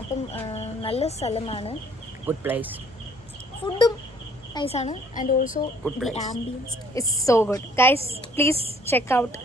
അപ്പം നല്ല സ്ഥലമാണ്. ഗുഡ് പ്ലേസ് ഫുഡും നൈസാണ് and also ambience it's so good guys please check out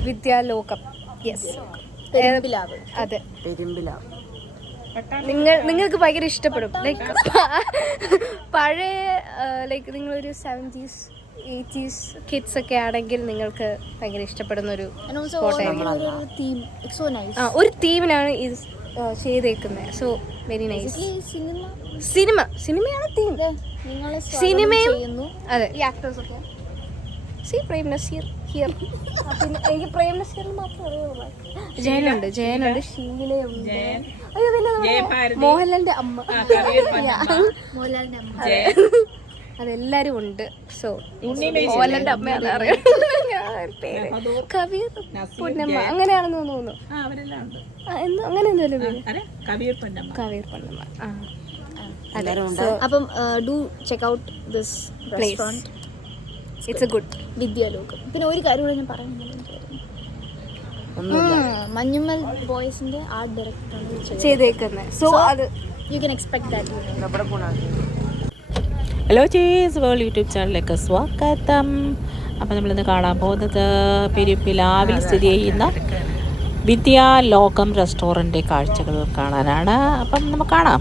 Vidya Lokam yes അതെ. പെരുമ്പിലാവ്. നിങ്ങൾ നിങ്ങൾക്ക് ഭയങ്കര ഇഷ്ടപ്പെടും. ലൈക്ക് പഴയ ലൈക്ക് നിങ്ങളൊരു സെവന്റീസ് എയ്റ്റീസ് കിഡ്സ് ഒക്കെ ആണെങ്കിൽ നിങ്ങൾക്ക് ഭയങ്കര ഇഷ്ടപ്പെടുന്ന ഒരു Spot ഒരു നൈസ് തീമിനാണ് ഇത് ആ, ചെയ്തേക്കുന്നത് so very nice cinema cinema. സിനിമയാണ് തീം സിനിമയും അതെ. ഈ ആക്ടേഴ്സ് ഒക്കെ. സി പ്രേം നസീർ ഹിയർ പിന്നെ എനിക്ക് പ്രേം നസീറിന് മാത്രമേ അറിയുള്ളൂ. ജയനുണ്ട് ജയനുണ്ട്. ഷീലയുണ്ട് അയ്യോ പിന്നെ മോഹൻലാലിന്റെ അമ്മ. മോഹൻലാലിന്റെ അമ്മ. അതെല്ലാരും ഉണ്ട്. സോ മോഹൻലാലിന്റെ അമ്മയാണ് അറിയാം. പേര് കബീർ പൊന്നമ്മ. അങ്ങനെയാണെന്ന് തോന്നുന്നു. അങ്ങനെ എന്തോ കവിയർ പൊന്നമ്മ. അതെ. സോ അപ്പം do check out this. Restaurant it's a good Vidyalokam. പിന്നെ ഒരു കാര്യം കൂടെ ഞാൻ പറയുന്നില്ല മഞ്ഞുമ്മൽ ബോയ്സിന്റെ ആർട്ട് ഡയറക്ടറാണ് ചെയ്തേക്കുന്നത്. സോ അത് യു കെൻ എക്സ്പെക്ട് ദാറ്റ് നമ്മുടെ ഹലോ ചേസ് വേൾഡ് യൂട്യൂബ് ചാനലിലേക്ക് സ്വാഗതം. അപ്പോൾ നമ്മളിന്ന് കാണാൻ പോകുന്നത് പെരുപ്പിലാവിൽ സ്ഥിതി ചെയ്യുന്ന വിദ്യാലോകം റെസ്റ്റോറന്റ് കാഴ്ചകൾ കാണാനാണ്. അപ്പം നമുക്ക് കാണാം.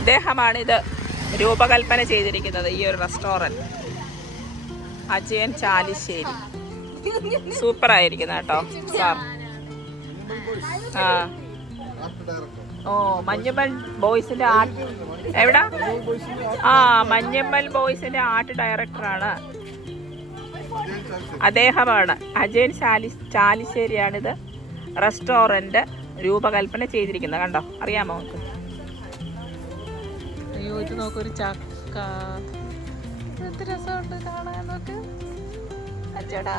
ഇദ്ദേഹമാണിത് രൂപകൽപ്പന ചെയ്തിരിക്കുന്നത് ഈ ഒരു റെസ്റ്റോറന്റ് അജയൻ ചാലിശ്ശേരി. സൂപ്പർ ആയിരിക്കുന്ന കേട്ടോ സാർ. ആ. ഓ മഞ്ഞമ്മൽ ബോയ്സിന്റെ ആർട്ട് എവിടാ? ആ മഞ്ഞമ്മൽ ബോയ്സിന്റെ ആർട്ട് ഡയറക്ടറാണ്. അദ്ദേഹമാണ്. അജയൻ ചാലി ചാലിശ്ശേരിയാണിത്. റെസ്റ്റോറന്റ് രൂപകൽപ്പന ചെയ്തിരിക്കുന്നത്. കണ്ടോ? അറിയാമോ നമുക്ക് അയ്യോ ഇത് നോക്കൊരു ചക്ക. എന്ത് രസമുണ്ട് കാണാൻ നോക്ക് അച്ചടാ.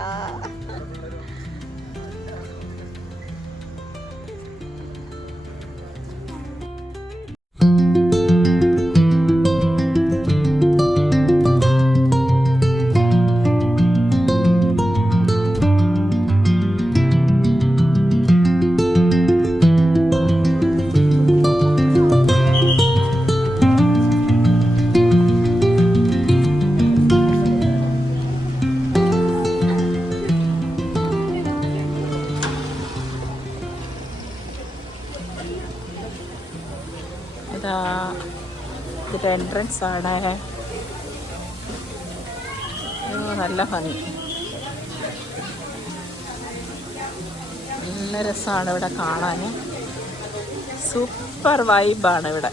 എൻട്രൻസ് ആണ് നല്ല ഭംഗി. നല്ല രസമാണ് ഇവിടെ കാണാൻ സൂപ്പർ വൈബാണ് ഇവിടെ.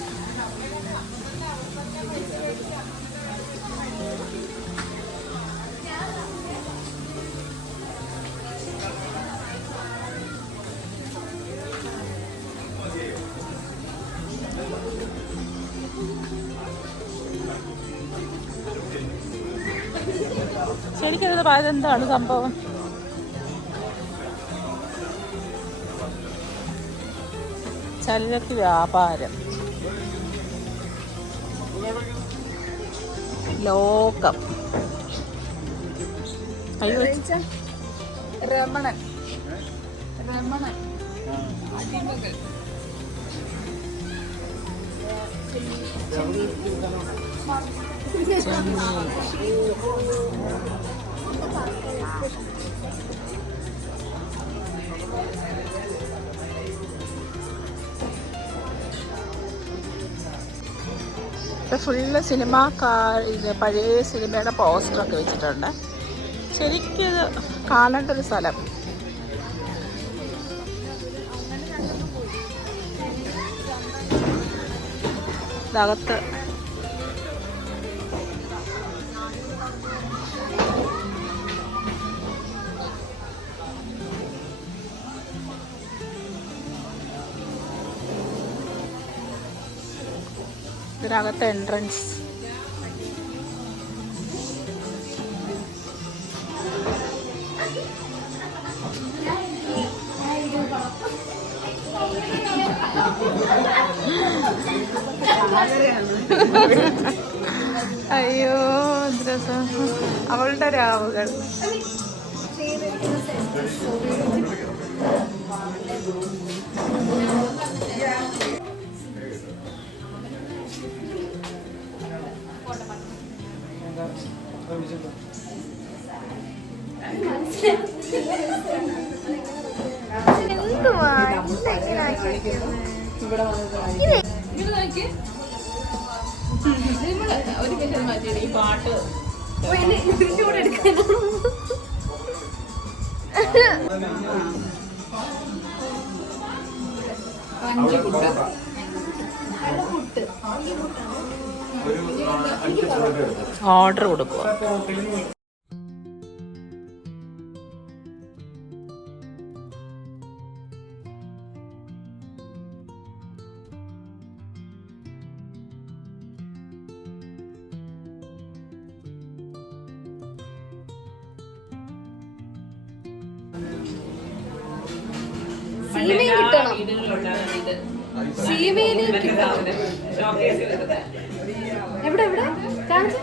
പറയുന്നത് എന്താണ് സംഭവം? ചരക്ക് വ്യാപാരം. ലോകം. രമണൻ. രമണൻ. ഇത് ഫുള്ള് സിനിമ ഇത് പഴയ സിനിമയുടെ പോസ്റ്ററൊക്കെ വെച്ചിട്ടുണ്ട്. ശരിക്കും ഇത് കാണേണ്ട ഒരു സ്ഥലം. ഇതകത്ത് ഇതിനകത്ത് എൻട്രൻസ് അയ്യോ അവളുടെ രാവുകൾ. എന്തുവാ ഇതെങ്ങനെ മാറ്റി ഈ പാട്ട് ഓ, ഇനി ഇതിന്റെ കൂടെ എടുക്കാനോ? ഓർഡർ കൊടുക്കുക. സീമയും കിട്ടണം. സീമയിൽ കിട്ടണം. എവിടെ എവിടെ? കാണിച്ചു.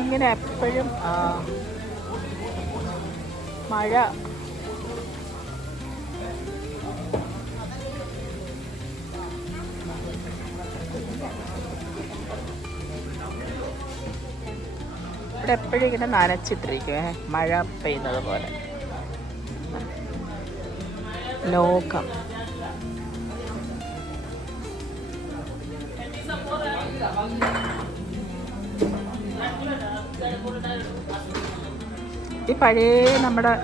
ഇങ്ങനെ എപ്പോഴും മഴ ഇവിടെ എപ്പോഴും ഇങ്ങനെ നനച്ചിട്ടിരിക്കുവേ. മഴ പെയ്യുന്നത് പോലെ. ലോകം. ഈ പഴയ നമ്മുടെ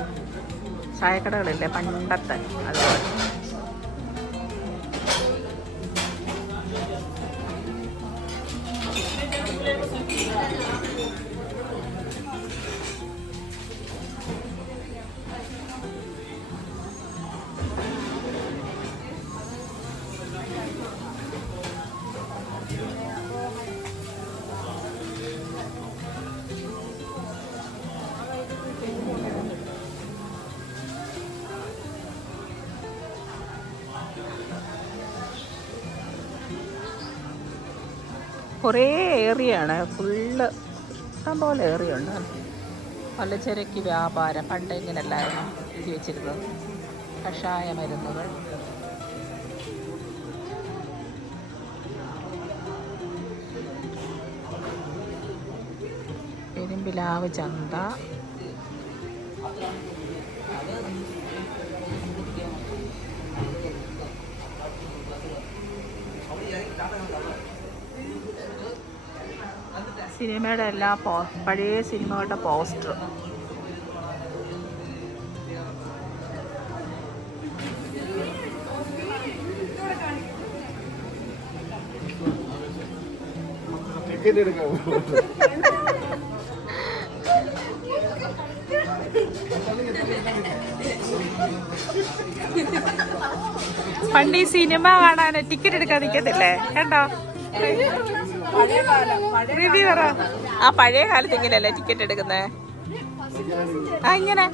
ചായക്കടകളില്ലേ പണ്ടത്തെ അതുപോലെ. കുറേ ഏറിയാണ്. ഫുള്ള് ഇഷ്ടം പോലെ ഏറിയുണ്ട്. പലചരക്ക് വ്യാപാരം. പണ്ട് ഇങ്ങനെയല്ലായിരുന്നു എഴുതി വെച്ചിരുന്നത്. കഷായ മരുന്നുകൾ. പെരുമ്പിലാവ് ചന്ത. സിനിമയുടെ എല്ലാ പോ പഴയ സിനിമകളുടെ പോസ്റ്റർ. പണ്ട് ഈ സിനിമ കാണാൻ ടിക്കറ്റ് എടുക്കാൻ നിൽക്കത്തില്ലേ കണ്ടോ? റിവ്യൂ പറ ആ പഴയ കാലത്ത് ഇങ്ങനെയല്ലേ ടിക്കറ്റ് എടുക്കുന്നത് ആ ഇങ്ങനെ.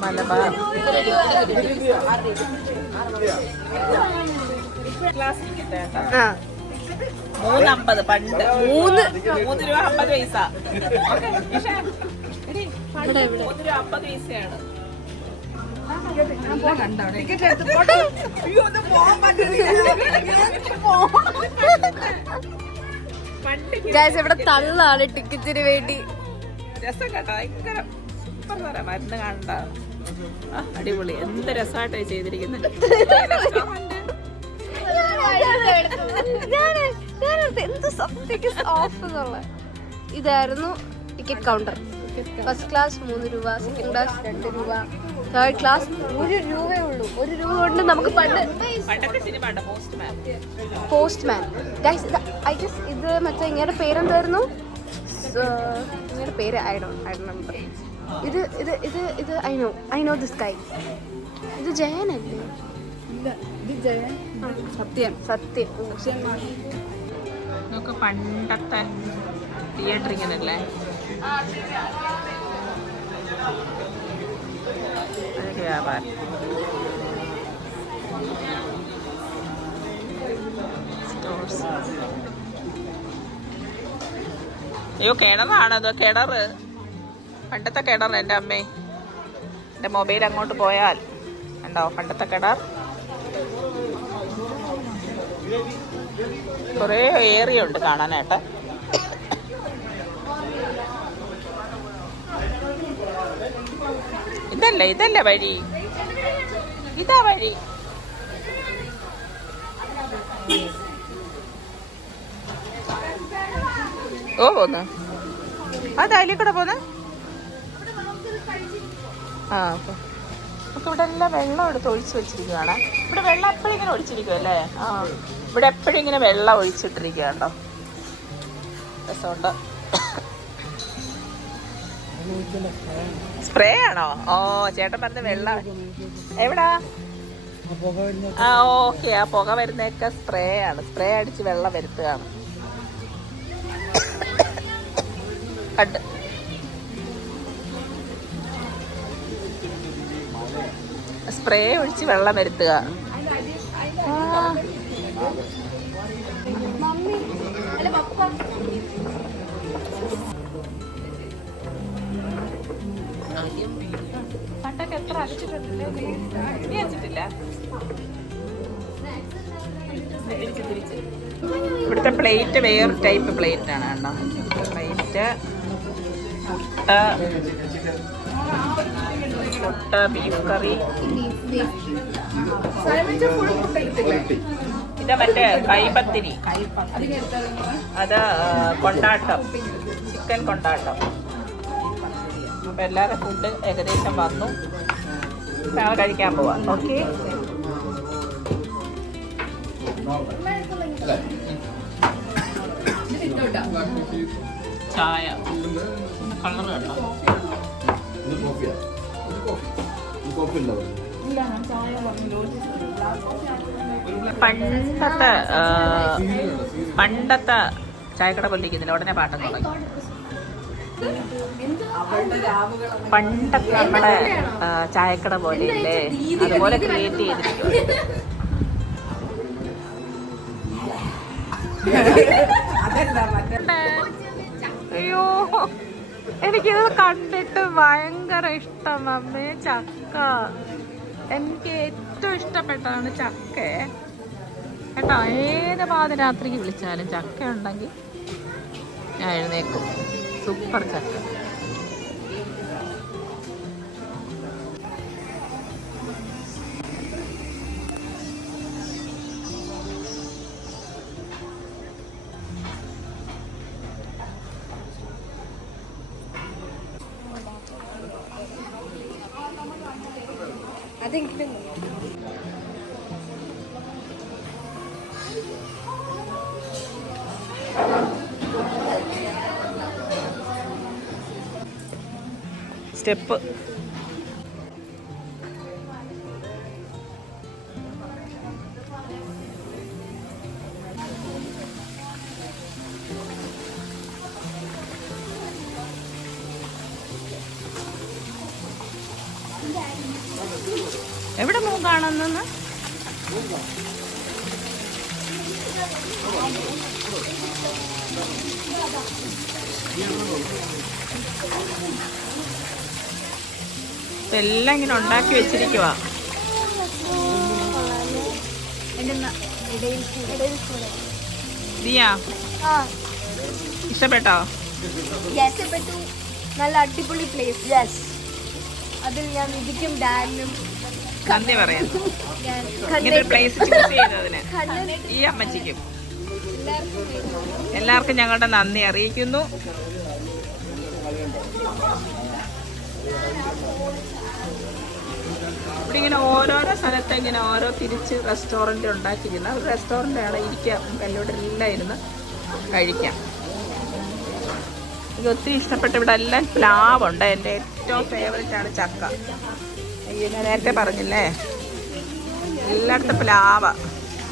മലബാർ. ആ. മൂന്നമ്പത് പണ്ട്. മൂന്ന്. മൂന്ന് രൂപ അമ്പത് പൈസ. മൂന്ന് രൂപ അമ്പത് പൈസയാണ്. ഗായ്സ് ഇവിടെ തള്ളാണ് ടിക്കറ്റിന് വേണ്ടി. രസം കേട്ടോ ഭയങ്കര സൂപ്പർ സാറാ മരുന്ന് കാണണ്ട അടിപൊളി എന്ത് രസമായിട്ടാണ് ചെയ്തിരിക്കുന്നത് ഇതായിരുന്നു ടിക്കറ്റ് കൗണ്ടർ ഫസ്റ്റ് ക്ലാസ് മൂന്ന് രൂപ സെക്കൻഡ് ക്ലാസ് രണ്ട് രൂപ. തേർഡ് ക്ലാസ് ഒരു രൂപയേ ഉള്ളൂ. ഒരു രൂപ കൊണ്ട് നമുക്ക് പണ്ട് പോസ്റ്റ്മാൻ ഗൈസ് ഐ ജസ്റ്റ് ഇത് മറ്റേ ഇങ്ങനെ പേരെന്തായിരുന്നു? ഇങ്ങനെ പേര് ഐ ഡോ ഐ റിമെമ്പർ ഇത് ഇത് ഇത് ഇത് I know I know this guy ഇത് ജയനല്ലേ സത്യം സത്യം. പണ്ടത്തെ തിയേറ്റർ ഇങ്ങനല്ലേ? വ്യാപാരം Stores. അയ്യോ കിണറാണതോ കിണറ്? പണ്ടത്തെ കിണർ എന്റെ അമ്മേ. എന്റെ മൊബൈൽ അങ്ങോട്ട് പോയാൽ. ഉണ്ടോ പണ്ടത്തെ കിണർ? കുറേ ഏറിയുണ്ട് കാണാനായിട്ട്. ഇതല്ല ഇതല്ല വഴി? ഇതാ വഴി. ഓ പോന്ന്. അത് അതിലേ കൂടെ പോന്ന്? ആ നമുക്ക് ഇവിടെ എല്ലാം വെള്ളം എടുത്ത് ഒഴിച്ചു വെച്ചിരിക്കുകയാണ് ഇവിടെ വെള്ളം എപ്പോഴും ഇങ്ങനെ ഒഴിച്ചിരിക്കുമല്ലേ ആ ഇവിടെ എപ്പോഴും ഇങ്ങനെ വെള്ളം ഒഴിച്ചിട്ടിരിക്കുക കേട്ടോ രസമുണ്ട്. സ്പ്രേ ആണോ ഓ ചേട്ടൻ പറഞ്ഞ വെള്ളം. എവിടാ? ആ ഓക്കെ ആ പുക വരുന്നൊക്കെ സ്പ്രേ ആണ് സ്പ്രേ അടിച്ച് വെള്ളം വരുത്തുകയാണ്. സ്പ്രേ ഒഴിച്ച് വെള്ളം വരുത്തുക. ഇവിടുത്തെ പ്ലേറ്റ് വേറെ ടൈപ്പ് പ്ലേറ്റ് ആണ് കേട്ടോ. പ്ലേറ്റ് മുട്ട മുട്ട ബീഫ് കറി. ഇത് മറ്റേ കൈപ്പത്തിരി. അത് കൊണ്ടാട്ടം. ചിക്കൻ കൊണ്ടാട്ടം. അപ്പൊ എല്ലാവരുടെ ഫുഡ് ഏകദേശം വന്നു. ഞങ്ങൾ കഴിക്കാൻ പോവാം. ഓക്കെ. ചായ. കളർ കണ്ടോ? പണ്ടത്തെ പണ്ടത്തെ ചായക്കട പൊല്ലിക്കുന്നില്ല ഉടനെ പാട്ടം തുടങ്ങി. പണ്ടത്തെ നമ്മുടെ ചായക്കട പോലെ ഇല്ലേ അതുപോലെ ക്രിയേറ്റ് ചെയ്തിരിക്കും അയ്യോ എനിക്കിത് കണ്ടിട്ട് ഭയങ്കര ഇഷ്ടം. അമ്മേ ചക്ക. എനിക്ക് ഏറ്റവും ഇഷ്ടപ്പെട്ടതാണ് ചക്ക. കേട്ടോ ഏത് പാതിരാത്രിക്ക് വിളിച്ചാലും ചക്ക ഉണ്ടെങ്കിൽ ഞാൻ എഴുന്നേക്കും സൂപ്പർ ചക്ക സ്റ്റെപ്പ്. എവിടെ മൂ കാണുന്നെന്ന് ഇതെല്ലാം ഇങ്ങനെ ഉണ്ടാക്കി വെച്ചിരിക്കുക ദിയാ ഇഷ്ടപ്പെട്ടോ? നല്ല അടിപൊളി പ്ലേസ് യെസ് അതിൽ ഞാൻ വിധിക്കും ഡാനിനും നന്ദി പറയാം പ്ലേസ് ചൂസ് ചെയ്തതിന് ഈ അമ്മച്ചിക്കും. എല്ലാവർക്കും ഞങ്ങളുടെ നന്ദി അറിയിക്കുന്നു. ഇവിടെ ഇങ്ങനെ ഓരോരോ സ്ഥലത്ത് ഇങ്ങനെ ഓരോ തിരിച്ച് റെസ്റ്റോറന്റ് ഉണ്ടാക്കിയിരിക്കുന്നത് ഒരു റെസ്റ്റോറന്റ് ആണ്. ഇരിക്കാം. എല്ലോട്ട് എല്ലാം ഇരുന്ന് കഴിക്കാം. എനിക്ക് ഒത്തിരി ഇഷ്ടപ്പെട്ട ഇവിടെ എല്ലാം പ്ലാവുണ്ട്. എന്റെ ഏറ്റവും ഫേവറേറ്റ് ആണ് ചക്ക. ഞാൻ നേരത്തെ പറഞ്ഞില്ലേ? എല്ലായിടത്തും പ്ലാവ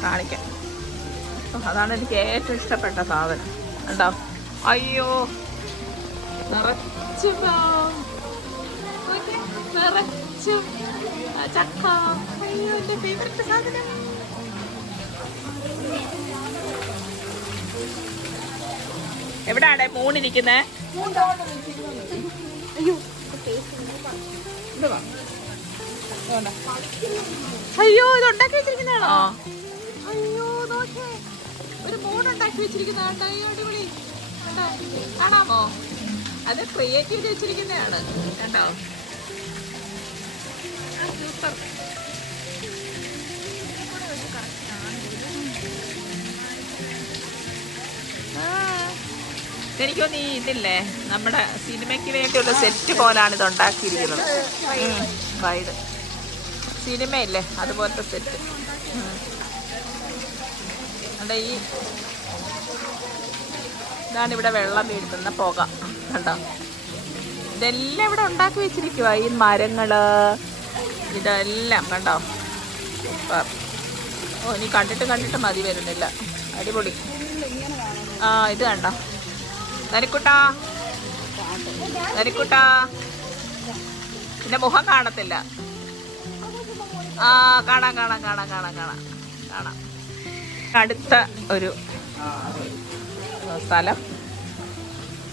കാണിക്കാം. അതാണ് എനിക്ക് ഏറ്റവും ഇഷ്ടപ്പെട്ട സാധനം. ഉണ്ടോ അയ്യോ നിറച്ച് നിറച്ച്. ചക്ക അയ്യോ എന്റെ ഫേവറേറ്റ് സാധനം. എവിടാണ് മൂണിരിക്കുന്നേ അയ്യോ ഇത് ഉണ്ടാക്കി വെച്ചിരിക്കുന്നതാണോ? അയ്യോ നോക്കേ. ഒരു മൂൺ ഉണ്ടാക്കി അയ്യോ അടിപൊളി? കാണാമോ? അത് ക്രിയേറ്റീവ് ചെയ്ത് വെച്ചിരിക്കുന്നതാണ്. കണ്ടോ? സൂപ്പർ എനിക്ക് തോന്നി ഇതില്ലേ? നമ്മുടെ സിനിമയ്ക്ക് വേണ്ടിയുള്ള സെറ്റ് പോലാണ് ഇത് ഉണ്ടാക്കിയിരിക്കുന്നത് വൈഡ്. സിനിമയില്ലേ? അതുപോലത്തെ സെറ്റ് അതെ ഈ ഇതാണ് ഇവിടെ വെള്ളം വീഴ്ത്തുന്ന പുക. കണ്ടോ? ഇതെല്ലാം ഇവിടെ ഉണ്ടാക്കി വെച്ചിരിക്കുക ഈ മരങ്ങൾ. ഇതെല്ലാം കണ്ടോ? സൂപ്പർ. ഓ ഇനി കണ്ടിട്ട് കണ്ടിട്ട് മതി വരുന്നില്ല. അടിപൊളി. ആ ഇത് കണ്ടോ? നരിക്കുട്ടാ. നരിക്കുട്ടാ. പിന്നെ മുഖം കാണത്തില്ല. ആ കാണാം കാണാം കാണാം കാണാം കാണാം. കാണാം. അടുത്ത ഒരു സ്ഥലം.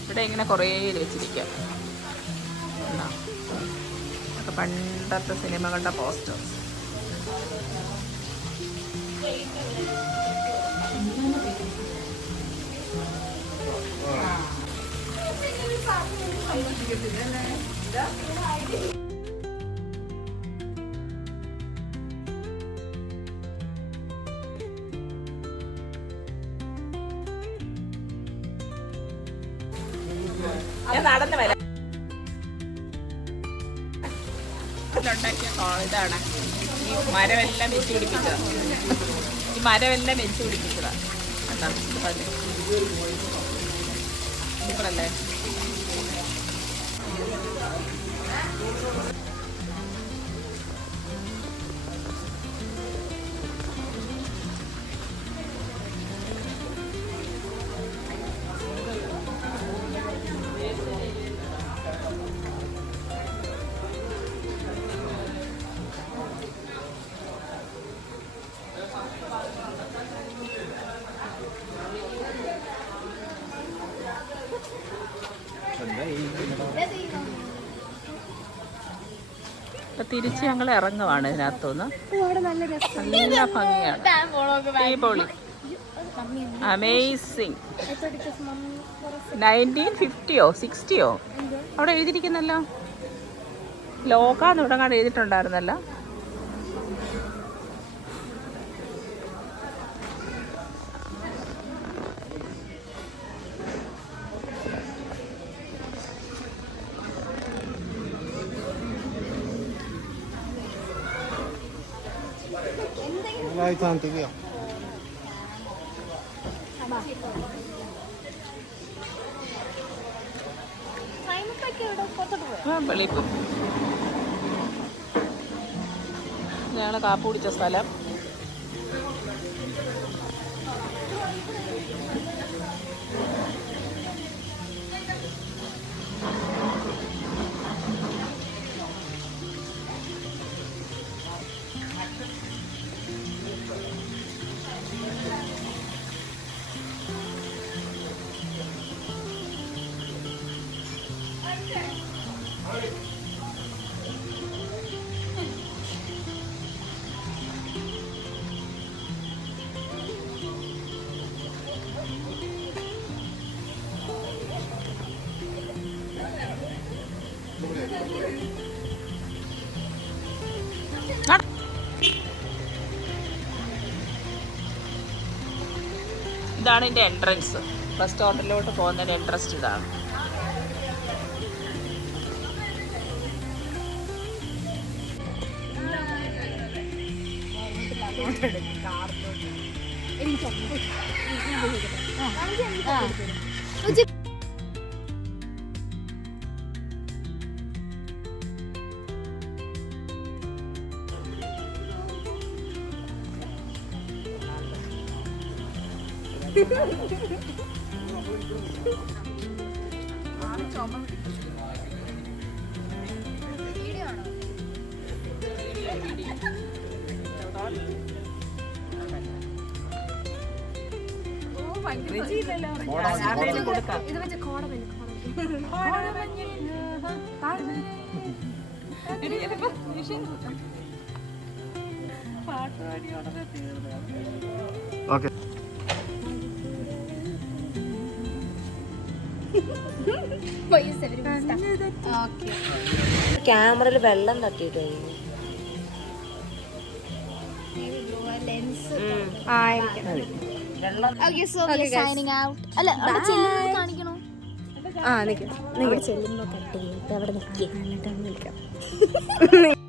ഇവിടെ ഇങ്ങനെ കുറേ വെച്ചിരിക്കാം? ഇതൊക്കെ പണ്ടത്തെ സിനിമകളുടെ പോസ്റ്റർ ഞാൻ നടന്നു വരാം. ഇതാണ് ഈ മരമെല്ലാം വെച്ച് പിടിപ്പിച്ചതാ ഈ മരമെല്ലാം വെച്ച് പിടിപ്പിച്ചതാ കണ്ടോ? ഇത് കണ്ടോ? സൂപ്പറല്ലേ തിരിച്ച് ഞങ്ങൾ ഇറങ്ങുവാണ് ഇതിനകത്തുനിന്ന്. നല്ല ഭംഗിയാണ്. അമേസിംഗ് അമേസിങ് നയന്റീൻ ഫിഫ്റ്റിയോ സിക്സ്റ്റിയോ അവിടെ എഴുതിയിരിക്കുന്നല്ലോ? ലോകാന്ന് ഇവിടെ കാണാൻ എഴുതിയിട്ടുണ്ടായിരുന്നല്ലോ. ആ tiếng Việt. ഞങ്ങൾ കാപ്പ് കുടിച്ച സ്ഥലം ഇതാണ് എന്റെ എൻട്രൻസ് ഫസ്റ്റ് ഹോട്ടലിലോട്ട് പോകുന്നതിന്റെ എൻട്രൻസ് ഇതാണ്. എനിക്ക് ഇത് വെച്ച കോടമല്ലേ ഓക്കെ. ക്യാമറയിൽ വെള്ളം തട്ടിയിട്ട്? ആയിരിക്കും. അല്ല ചെല്ലുമ്പോൾ കാണിക്കണോ? ആ നിൽക്കും അവിടെ ചെല്ലുമ്പോ കട്ട് ചെയ്തിട്ട് അവിടെ നിൽക്കുക